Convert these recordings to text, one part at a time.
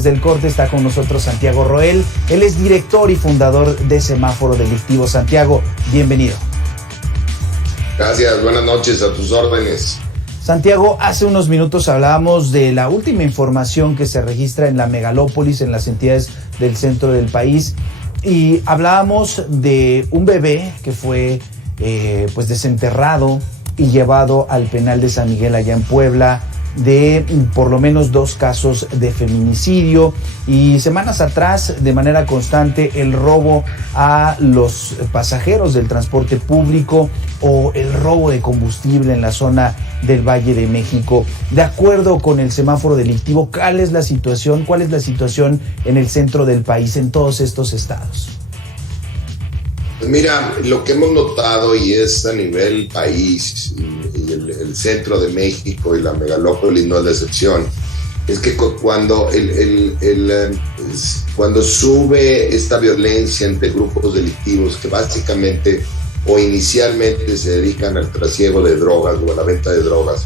Desde el corte está con nosotros Santiago Roel. Él es director y fundador de Semáforo Delictivo. Santiago, bienvenido. Gracias, buenas noches, a tus órdenes. Santiago, hace unos minutos hablábamos de la última información que se registra en la megalópolis, en las entidades del centro del país, y hablábamos de un bebé que fue desenterrado y llevado al penal de San Miguel allá en Puebla, de por lo menos 2 casos de feminicidio, y semanas atrás, de manera constante, el robo a los pasajeros del transporte público o el robo de combustible en la zona del Valle de México. De acuerdo con el semáforo delictivo, ¿cuál es la situación en el centro del país, en todos estos estados? Mira, lo que hemos notado, y es a nivel país, y el centro de México y la megalópolis no es la excepción, es que cuando sube esta violencia entre grupos delictivos que básicamente o inicialmente se dedican al trasiego de drogas o a la venta de drogas,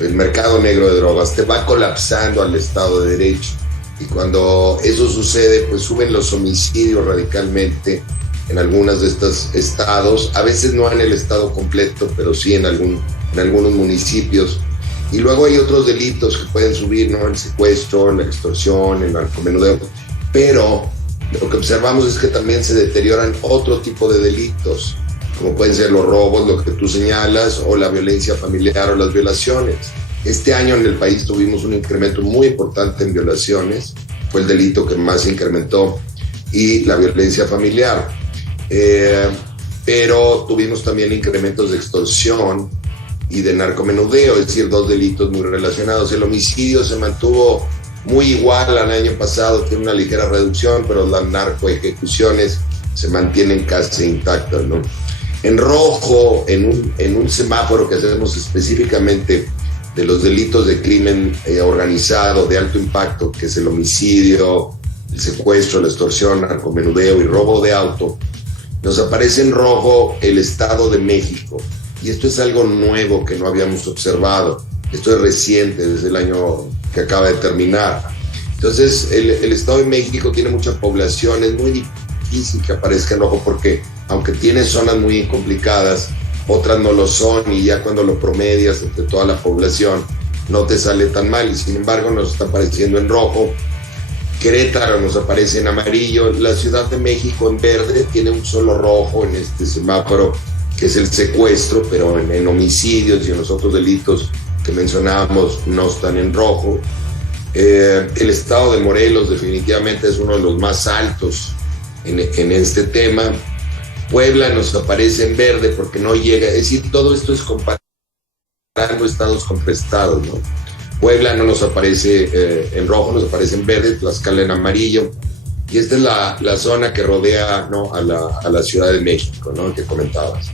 el mercado negro de drogas, te va colapsando al Estado de Derecho. Y cuando eso sucede, pues suben los homicidios radicalmente en algunos de estos estados, a veces no en el estado completo, pero sí en algunos municipios. Y luego hay otros delitos que pueden subir, ¿no? El secuestro, la extorsión, el narcomenudeo. Pero lo que observamos es que también se deterioran otro tipo de delitos, como pueden ser los robos, lo que tú señalas, o la violencia familiar o las violaciones. Este año en el país tuvimos un incremento muy importante en violaciones, fue el delito que más se incrementó, y la violencia familiar. Pero tuvimos también incrementos de extorsión y de narcomenudeo, es decir, 2 delitos muy relacionados. El homicidio se mantuvo muy igual al año pasado, tiene una ligera reducción, pero las narcoejecuciones se mantienen casi intactas, ¿no? En rojo, en un semáforo que hacemos específicamente de los delitos de crimen organizado de alto impacto, que es el homicidio, el secuestro, la extorsión, narcomenudeo y robo de auto, nos aparece en rojo el Estado de México. Y esto es algo nuevo que no habíamos observado. Esto es reciente, desde el año que acaba de terminar. Entonces, el Estado de México tiene mucha población. Es muy difícil que aparezca en rojo porque, aunque tiene zonas muy complicadas, otras no lo son. Y ya cuando lo promedias entre toda la población, no te sale tan mal. Y sin embargo, nos está apareciendo en rojo. Querétaro nos aparece en amarillo, la Ciudad de México en verde, tiene un solo rojo en este semáforo, que es el secuestro, pero en homicidios y en los otros delitos que mencionábamos no están en rojo. El estado de Morelos definitivamente es uno de los más altos en este tema. Puebla nos aparece en verde porque no llega, es decir, todo esto es comparando estados contra estados, ¿no? Puebla no nos aparece en rojo, nos aparece en verde, Tlaxcala en amarillo, y esta es la zona que rodea, ¿no?, a la Ciudad de México, ¿no?, que comentabas.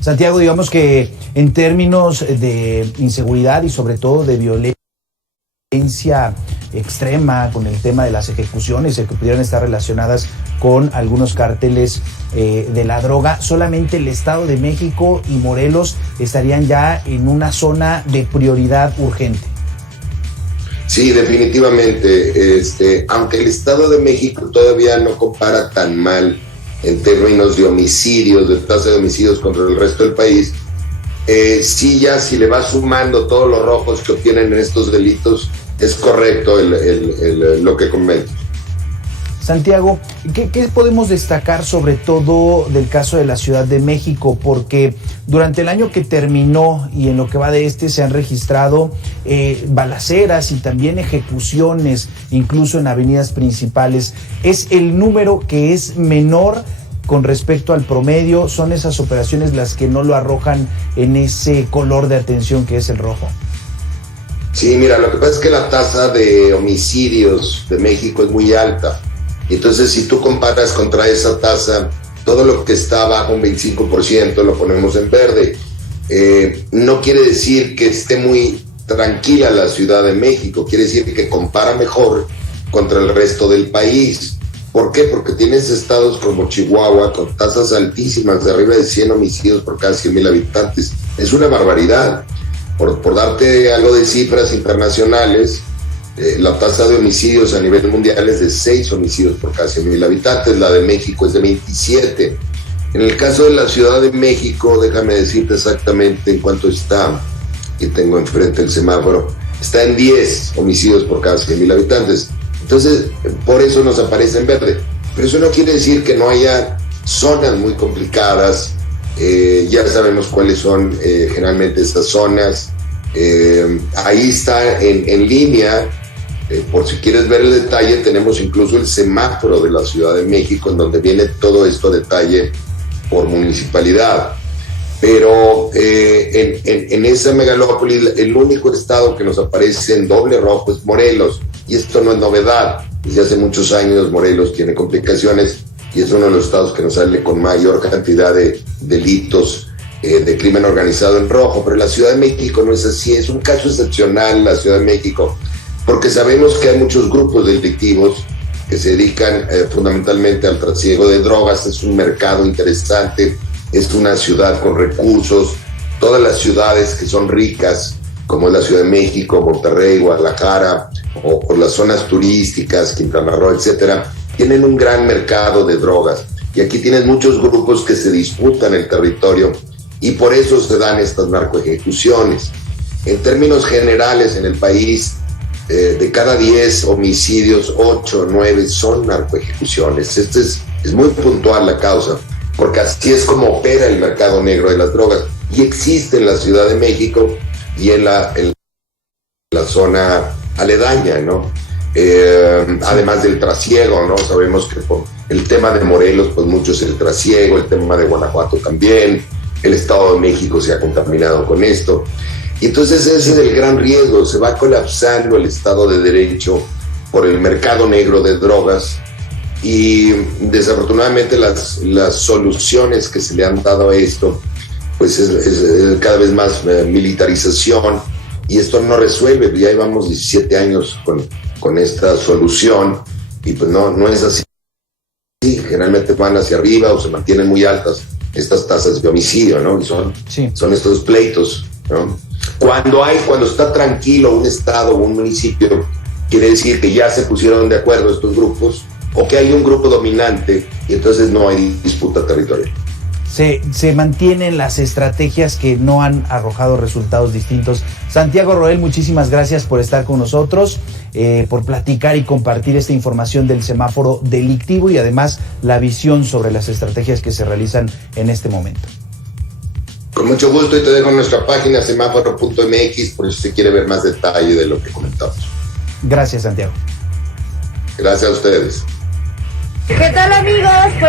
Santiago, digamos que en términos de inseguridad y sobre todo de violencia extrema con el tema de las ejecuciones que pudieran estar relacionadas con algunos cárteles de la droga, solamente el Estado de México y Morelos estarían ya en una zona de prioridad urgente. Sí, definitivamente, aunque el Estado de México todavía no compara tan mal en términos de homicidios, de tasa de homicidios contra el resto del país, sí, ya si le vas sumando todos los rojos que obtienen en estos delitos, es correcto lo que comentas. Santiago, ¿qué podemos destacar sobre todo del caso de la Ciudad de México? Porque durante el año que terminó y en lo que va de se han registrado balaceras y también ejecuciones, incluso en avenidas principales. ¿Es el número que es menor con respecto al promedio? ¿Son esas operaciones las que no lo arrojan en ese color de atención que es el rojo? Sí, mira, lo que pasa es que la tasa de homicidios de México es muy alta. Entonces, si tú comparas contra esa tasa, todo lo que está bajo un 25% lo ponemos en verde. No quiere decir que esté muy tranquila la Ciudad de México, quiere decir que compara mejor contra el resto del país. ¿Por qué? Porque tienes estados como Chihuahua con tasas altísimas, de arriba de 100 homicidios por cada 100,000 habitantes. Es una barbaridad. Por darte algo de cifras internacionales, La tasa de homicidios a nivel mundial es de 6 homicidios por cada 100,000 habitantes, la de México es de 27. En el caso de la Ciudad de México, déjame decirte exactamente en cuánto está, que tengo enfrente el semáforo, está en 10 homicidios por cada 100,000 habitantes. Entonces, por eso nos aparece en verde. Pero eso no quiere decir que no haya zonas muy complicadas. Ya sabemos cuáles son generalmente estas zonas. Ahí está en línea, por si quieres ver el detalle, tenemos incluso el semáforo de la Ciudad de México, en donde viene todo esto a detalle por municipalidad. Pero en esa megalópoli, el único estado que nos aparece en doble rojo es Morelos, y esto no es novedad. Desde hace muchos años Morelos tiene complicaciones y es uno de los estados que nos sale con mayor cantidad de delitos de crimen organizado en rojo. Pero la Ciudad de México no es así, es un caso excepcional la Ciudad de México, porque sabemos que hay muchos grupos delictivos que se dedican fundamentalmente al trasiego de drogas. Es un mercado interesante, es una ciudad con recursos. Todas las ciudades que son ricas, como es la Ciudad de México, Monterrey, Guadalajara, o por las zonas turísticas, Quintana Roo, etcétera, tienen un gran mercado de drogas. Y aquí tienes muchos grupos que se disputan el territorio y por eso se dan estas narcoejecuciones. En términos generales, en el país, de cada 10 homicidios, 8 o 9 son narcoejecuciones. Esto es muy puntual la causa, porque así es como opera el mercado negro de las drogas. Y existe en la Ciudad de México y en la zona aledaña, ¿no? Además del trasiego, ¿no? Sabemos que por el tema de Morelos, pues mucho es el trasiego, el tema de Guanajuato también, el Estado de México se ha contaminado con esto. Y entonces ese es el gran riesgo, se va colapsando el Estado de Derecho por el mercado negro de drogas y desafortunadamente las soluciones que se le han dado a esto, pues es cada vez más militarización, y esto no resuelve. Ya llevamos 17 años con esta solución y pues no es así. Generalmente van hacia arriba o se mantienen muy altas estas tasas de homicidio, ¿no? Y son estos pleitos, ¿no? Cuando está tranquilo un estado o un municipio, quiere decir que ya se pusieron de acuerdo estos grupos o que hay un grupo dominante y entonces no hay disputa territorial. Se mantienen las estrategias que no han arrojado resultados distintos. Santiago Roel, muchísimas gracias por estar con nosotros, por platicar y compartir esta información del semáforo delictivo y además la visión sobre las estrategias que se realizan en este momento. Con mucho gusto, y te dejo nuestra página semáforo.mx por si se quiere ver más detalle de lo que comentamos. Gracias, Santiago. Gracias a ustedes. ¿Qué tal, amigos?